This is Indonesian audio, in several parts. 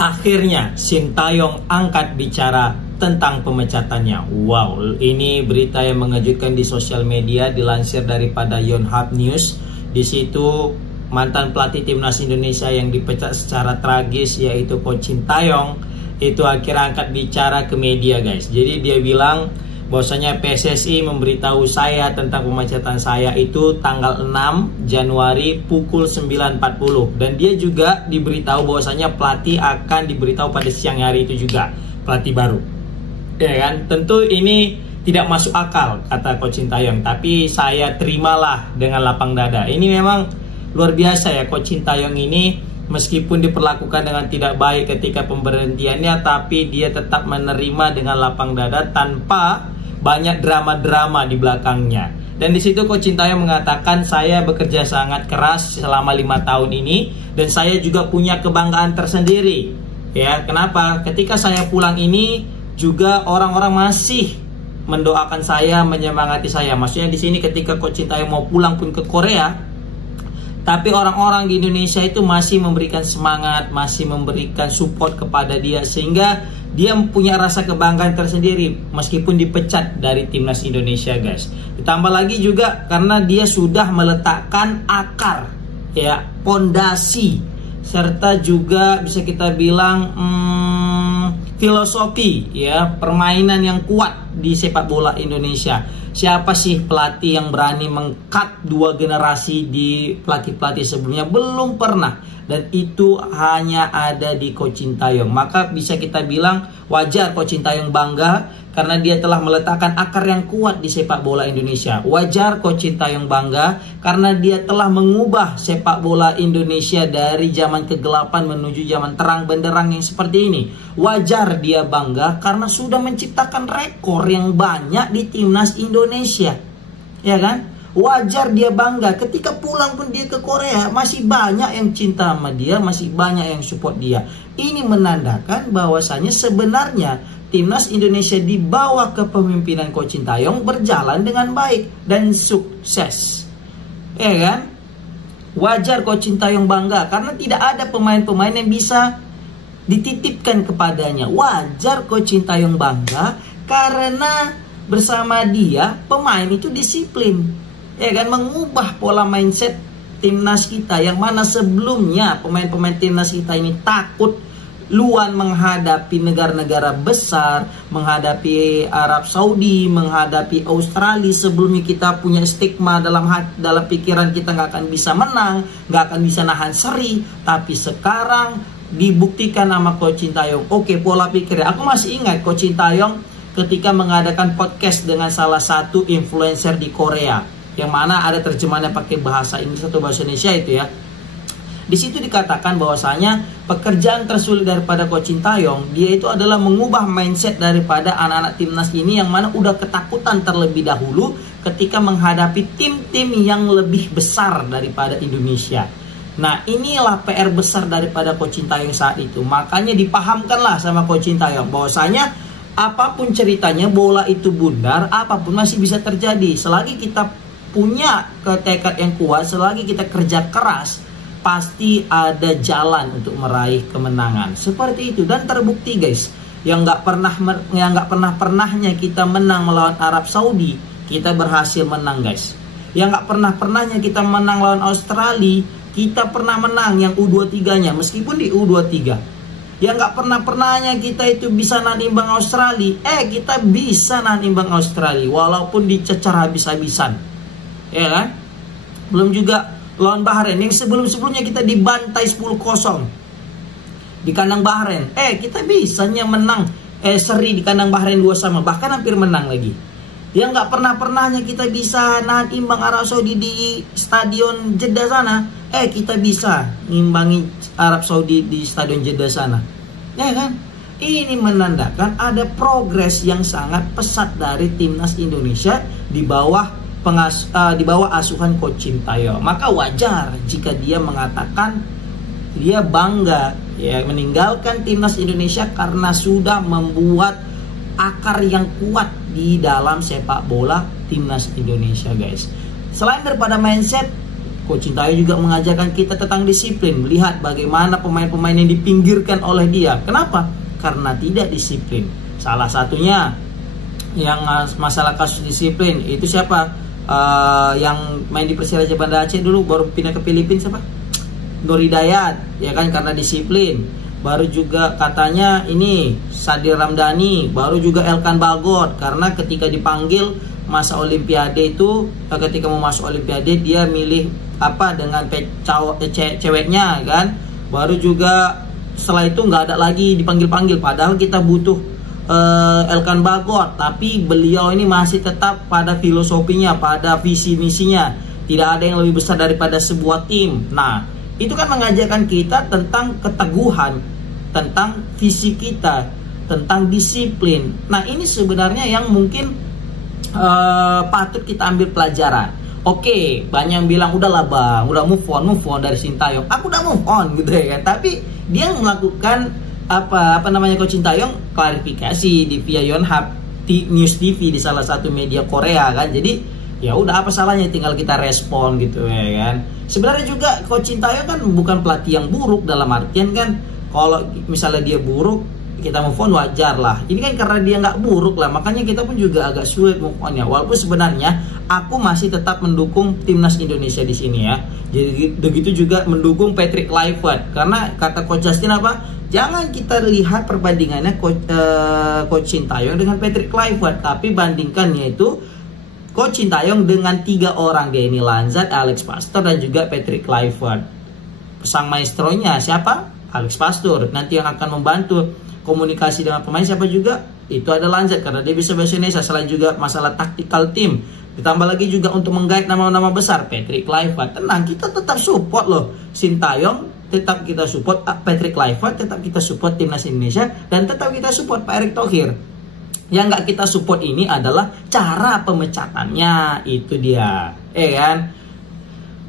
Akhirnya Sintayong angkat bicara tentang pemecatannya. Wow, ini berita yang mengejutkan di sosial media, dilansir daripada Yonhap News. Di situ mantan pelatih timnas Indonesia yang dipecat secara tragis, yaitu Coach Sintayong, itu akhirnya angkat bicara ke media, guys. Jadi dia bilang bahwasanya PSSI memberitahu saya tentang pemecatan saya itu tanggal 6 Januari pukul 9.40, dan dia juga diberitahu bahwasanya pelatih akan diberitahu pada siang hari itu juga, pelatih baru. Ya kan? Tentu ini tidak masuk akal, kata Coach Sintayong, tapi saya terimalah dengan lapang dada. Ini memang luar biasa ya, Coach Sintayong ini meskipun diperlakukan dengan tidak baik ketika pemberhentiannya, tapi dia tetap menerima dengan lapang dada tanpa banyak drama-drama di belakangnya. Dan di situ Coach Sintayong mengatakan, saya bekerja sangat keras selama 5 tahun ini dan saya juga punya kebanggaan tersendiri. Ya, kenapa? Ketika saya pulang ini juga orang-orang masih mendoakan saya, menyemangati saya. Maksudnya di sini ketika Coach Sintayong mau pulang pun ke Korea, tapi orang-orang di Indonesia itu masih memberikan semangat, masih memberikan support kepada dia, sehingga dia punya rasa kebanggaan tersendiri meskipun dipecat dari timnas Indonesia, guys. Ditambah lagi juga karena dia sudah meletakkan akar, ya, pondasi, serta juga bisa kita bilang filosofi, ya, permainan yang kuat di sepak bola Indonesia. Siapa sih pelatih yang berani meng-cut 2 generasi di pelatih-pelatih sebelumnya? Belum pernah. Dan itu hanya ada di Coach Sintayong. Maka bisa kita bilang wajar Coach Sintayong bangga karena dia telah meletakkan akar yang kuat di sepak bola Indonesia. Wajar Coach Sintayong bangga karena dia telah mengubah sepak bola Indonesia dari zaman kegelapan menuju zaman terang benderang yang seperti ini. Wajar dia bangga karena sudah menciptakan rekor yang banyak di timnas Indonesia. Ya kan? Wajar dia bangga ketika pulang pun dia ke Korea, masih banyak yang cinta sama dia, masih banyak yang support dia. Ini menandakan bahwasanya sebenarnya timnas Indonesia di bawah kepemimpinan Coach Sintayong berjalan dengan baik dan sukses. Ya kan? Wajar Coach Sintayong bangga karena tidak ada pemain-pemain yang bisa dititipkan kepadanya. Wajar Coach Sintayong bangga karena bersama dia pemain itu disiplin. Ya kan, mengubah pola mindset timnas kita yang mana sebelumnya pemain-pemain timnas kita ini takut luan menghadapi negara-negara besar, menghadapi Arab Saudi, menghadapi Australia. Sebelumnya kita punya stigma dalam pikiran kita nggak akan bisa menang, nggak akan bisa nahan seri. Tapi sekarang dibuktikan sama Coach Sintayong. Oke, pola pikirnya. Aku masih ingat Coach Sintayong ketika mengadakan podcast dengan salah satu influencer di Korea, yang mana ada terjemahannya pakai bahasa Inggris atau bahasa Indonesia itu ya. Di situ dikatakan bahwasanya pekerjaan tersulit daripada Coach Sintayong, dia itu adalah mengubah mindset daripada anak-anak timnas ini yang mana udah ketakutan terlebih dahulu ketika menghadapi tim-tim yang lebih besar daripada Indonesia. Nah, inilah PR besar daripada Coach Sintayong saat itu. Makanya dipahamkanlah sama Coach Sintayong bahwasanya apapun ceritanya, bola itu bundar, apapun masih bisa terjadi. Selagi kita punya tekad yang kuat, selagi kita kerja keras, pasti ada jalan untuk meraih kemenangan. Seperti itu, dan terbukti guys, yang nggak pernahnya kita menang melawan Arab Saudi, kita berhasil menang guys. Yang nggak pernahnya kita menang lawan Australia, kita pernah menang yang U23-nya meskipun di U23. Yang nggak pernahnya kita itu bisa nahan imbang Australia, kita bisa nahan imbang Australia walaupun dicecar habis-habisan. Ya kan? Belum juga lawan Bahrain yang sebelum-sebelumnya kita dibantai 10-0 di kandang Bahrain. Kita bisanya menang seri di kandang Bahrain 2-2, bahkan hampir menang lagi. Yang nggak pernahnya kita bisa nahan imbang Arab Saudi di stadion Jeddah sana. Kita bisa ngimbangi Arab Saudi di stadion Jeddah sana. Ya kan? Ini menandakan ada progres yang sangat pesat dari timnas Indonesia di bawah asuhan Coach Sintayong. Maka wajar jika dia mengatakan dia bangga ya meninggalkan timnas Indonesia karena sudah membuat akar yang kuat di dalam sepak bola timnas Indonesia, guys. Selain daripada mindset, Coach Sintayong juga mengajarkan kita tentang disiplin. Lihat bagaimana pemain-pemain yang dipinggirkan oleh dia. Kenapa? Karena tidak disiplin. Salah satunya yang masalah kasus disiplin itu siapa? Yang main di Persiraja Banda Aceh dulu baru pindah ke Filipina siapa? Nur Hidayat, ya kan, karena disiplin. Baru juga katanya ini Sadir Ramdhani, baru juga Elkan Bagot karena ketika dipanggil masa Olimpiade itu, ketika mau masuk Olimpiade dia milih apa dengan ceweknya kan. Baru juga setelah itu nggak ada lagi dipanggil-panggil, padahal kita butuh Elkan Bagot, tapi beliau ini masih tetap pada filosofinya, pada visi misinya. Tidak ada yang lebih besar daripada sebuah tim. Nah, itu kan mengajarkan kita tentang keteguhan, tentang visi kita, tentang disiplin. Nah, ini sebenarnya yang mungkin patut kita ambil pelajaran. Oke, banyak yang bilang udahlah bang, udah move on dari Sintayong. Aku udah move on gitu ya kan. Tapi dia melakukan apa namanya Coach Sintayong klarifikasi di via Yonhap News TV di salah satu media Korea kan. Jadi ya udah, apa salahnya tinggal kita respon gitu ya kan. Sebenarnya juga Coach Sintayong kan bukan pelatih yang buruk, dalam artian kan kalau misalnya dia buruk kita move on wajar lah. Ini kan karena dia nggak buruk lah, makanya kita pun juga agak sulit move on ya. Walaupun sebenarnya aku masih tetap mendukung timnas Indonesia di sini ya. Jadi begitu juga mendukung Patrick Kluivert, karena kata Coach Justin apa? Jangan kita lihat perbandingannya Coach Sintayong dengan Patrick Kluivert, tapi bandingkannya itu Coach Sintayong dengan 3 orang, Denny Lanzat, Alex Pastor dan juga Patrick Kluivert. Sang maestronya siapa? Alex Pastor. Nanti yang akan membantu komunikasi dengan pemain siapa juga? Itu ada Lanzat karena dia bisa bahasa Indonesia. Selain juga masalah tactical team, ditambah lagi juga untuk menggait nama-nama besar Patrick Kluivert. Tenang, kita tetap support loh Sintayong, tetap kita support Patrick Kluivert, tetap kita support timnas Indonesia, dan tetap kita support Pak Erick Thohir. Yang nggak kita support ini adalah cara pemecatannya, itu dia, kan?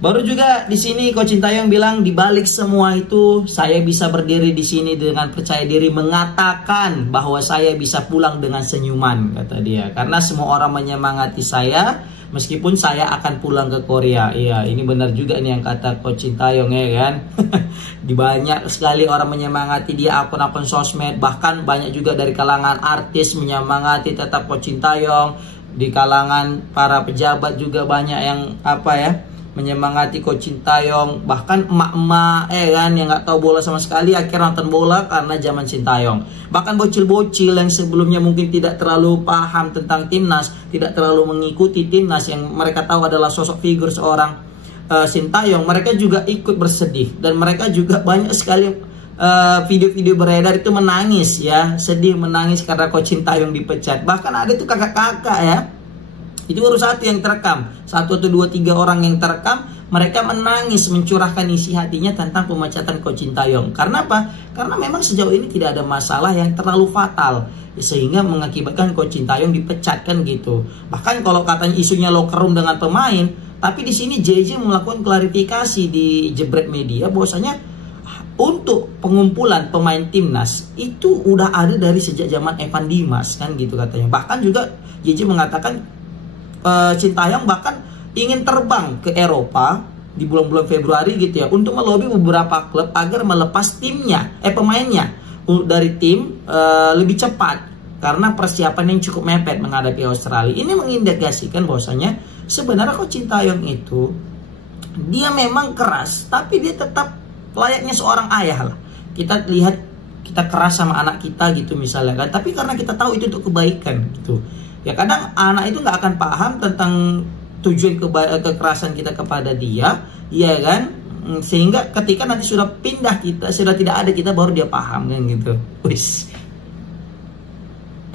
Baru juga di sini Coach Sintayong bilang, di balik semua itu saya bisa berdiri di sini dengan percaya diri mengatakan bahwa saya bisa pulang dengan senyuman, kata dia. Karena semua orang menyemangati saya meskipun saya akan pulang ke Korea. Iya, ini benar juga nih yang kata Coach Sintayong ya kan. Di banyak sekali orang menyemangati dia, akun-akun sosmed, bahkan banyak juga dari kalangan artis menyemangati tetap Coach Sintayong. Di kalangan para pejabat juga banyak yang menyemangati Coach Sintayong, bahkan emak-emak kan yang nggak tahu bola sama sekali akhirnya nonton bola karena zaman Sintayong. Bahkan bocil-bocil yang sebelumnya mungkin tidak terlalu paham tentang timnas, tidak terlalu mengikuti timnas, yang mereka tahu adalah sosok figur seorang Sintayong, mereka juga ikut bersedih, dan mereka juga banyak sekali video-video beredar itu menangis ya, sedih menangis karena Coach Sintayong dipecat. Bahkan ada tuh kakak-kakak ya, itu baru satu yang terekam, 1 atau 2, 3 orang yang terekam, mereka menangis mencurahkan isi hatinya tentang pemecatan Coach Sintayong. Karena apa? Karena memang sejauh ini tidak ada masalah yang terlalu fatal sehingga mengakibatkan Coach Sintayong dipecatkan gitu. Bahkan kalau katanya isunya locker room dengan pemain, tapi di sini JJ melakukan klarifikasi di Jebret Media bahwasanya untuk pengumpulan pemain timnas itu udah ada dari sejak zaman Evan Dimas kan gitu katanya. Bahkan juga JJ mengatakan Sintayong bahkan ingin terbang ke Eropa di bulan-bulan Februari gitu ya, untuk melobi beberapa klub agar melepas timnya, pemainnya dari tim lebih cepat karena persiapan yang cukup mepet menghadapi Australia. Ini mengindikasikan bahwasanya sebenarnya Coach Sintayong itu dia memang keras, tapi dia tetap layaknya seorang ayah lah. Kita lihat, kita keras sama anak kita gitu misalnya kan, tapi karena kita tahu itu untuk kebaikan gitu. Ya kadang anak itu nggak akan paham tentang tujuan kekerasan kita kepada dia, ya kan? Sehingga ketika nanti sudah pindah kita, sudah tidak ada kita, baru dia paham kan gitu. Wis,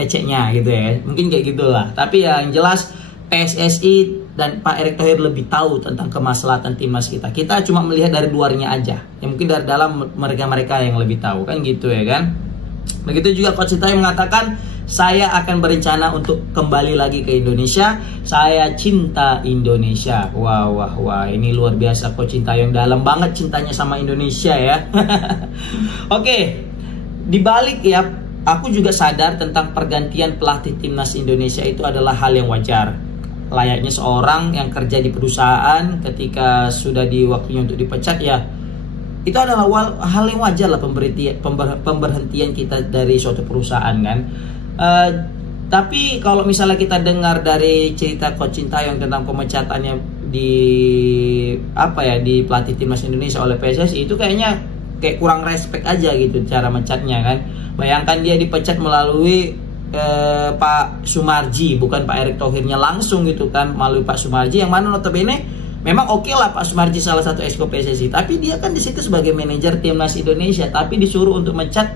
eceknya gitu ya, mungkin kayak gitulah. Tapi ya yang jelas PSSI dan Pak Erick Thohir lebih tahu tentang kemaslahatan timnas kita. Kita cuma melihat dari luarnya aja. Ya mungkin dari dalam mereka yang lebih tahu kan gitu ya kan. Begitu juga Coach Sintayong mengatakan, saya akan berencana untuk kembali lagi ke Indonesia. Saya cinta Indonesia. Wah, ini luar biasa Coach Sintayong, dalam banget cintanya sama Indonesia ya. Oke, dibalik ya, aku juga sadar tentang pergantian pelatih timnas Indonesia itu adalah hal yang wajar. layaknya seorang yang kerja di perusahaan, ketika sudah di waktunya untuk dipecat ya itu adalah hal yang wajar lah, pemberhentian kita dari suatu perusahaan kan. Tapi kalau misalnya kita dengar dari cerita Coach Sintayong tentang pemecatannya di di pelatih timnas Indonesia oleh PSSI, itu kayaknya kayak kurang respect aja gitu cara mecatnya kan. Bayangkan dia dipecat melalui Pak Sumarji, bukan Pak Erick Thohirnya langsung gitu kan, melalui Pak Sumarji, yang mana notabene memang oke lah Pak Sumarji salah satu exco PSSI, tapi dia kan di situ sebagai manajer timnas Indonesia, tapi disuruh untuk mencat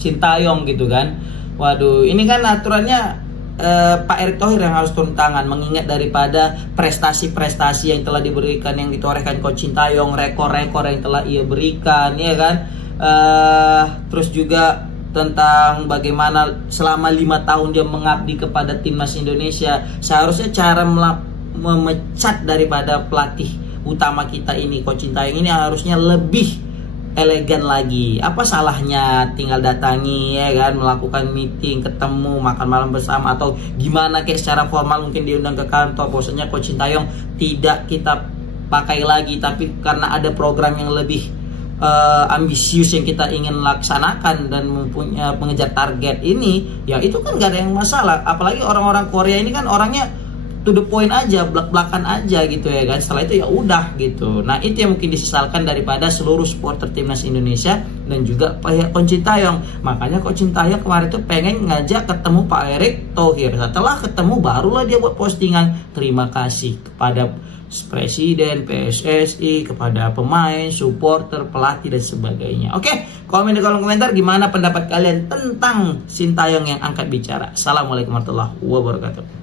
Sintayong gitu kan. Waduh, ini kan aturannya Pak Erick Thohir yang harus turun tangan, mengingat daripada prestasi-prestasi yang telah diberikan, yang ditorehkan Coach Sintayong, rekor-rekor yang telah ia berikan, ya kan. Terus juga tentang bagaimana selama 5 tahun dia mengabdi kepada timnas Indonesia. Seharusnya cara memecat daripada pelatih utama kita ini, Coach Sintayong ini, harusnya lebih elegan lagi. Apa salahnya tinggal datangi ya kan, melakukan meeting, ketemu, makan malam bersama, atau gimana kayak secara formal mungkin diundang ke kantor. Bahwasanya Coach Sintayong tidak kita pakai lagi, tapi karena ada program yang lebih ambisius yang kita ingin laksanakan dan mempunyai mengejar target ini, ya itu kan gak ada yang masalah. Apalagi orang-orang Korea ini kan orangnya to the point aja, belak-belakan aja gitu ya kan. Setelah itu ya udah gitu. Nah itu yang mungkin disesalkan daripada seluruh supporter timnas Indonesia dan juga Coach Sintayong. Makanya Coach Sintayong kemarin tuh pengen ngajak ketemu Pak Erick Thohir. Setelah ketemu barulah dia buat postingan terima kasih kepada Presiden, PSSI, kepada pemain, supporter, pelatih dan sebagainya. Oke, komen di kolom komentar gimana pendapat kalian tentang Sintayong yang angkat bicara. Assalamualaikum warahmatullahi wabarakatuh.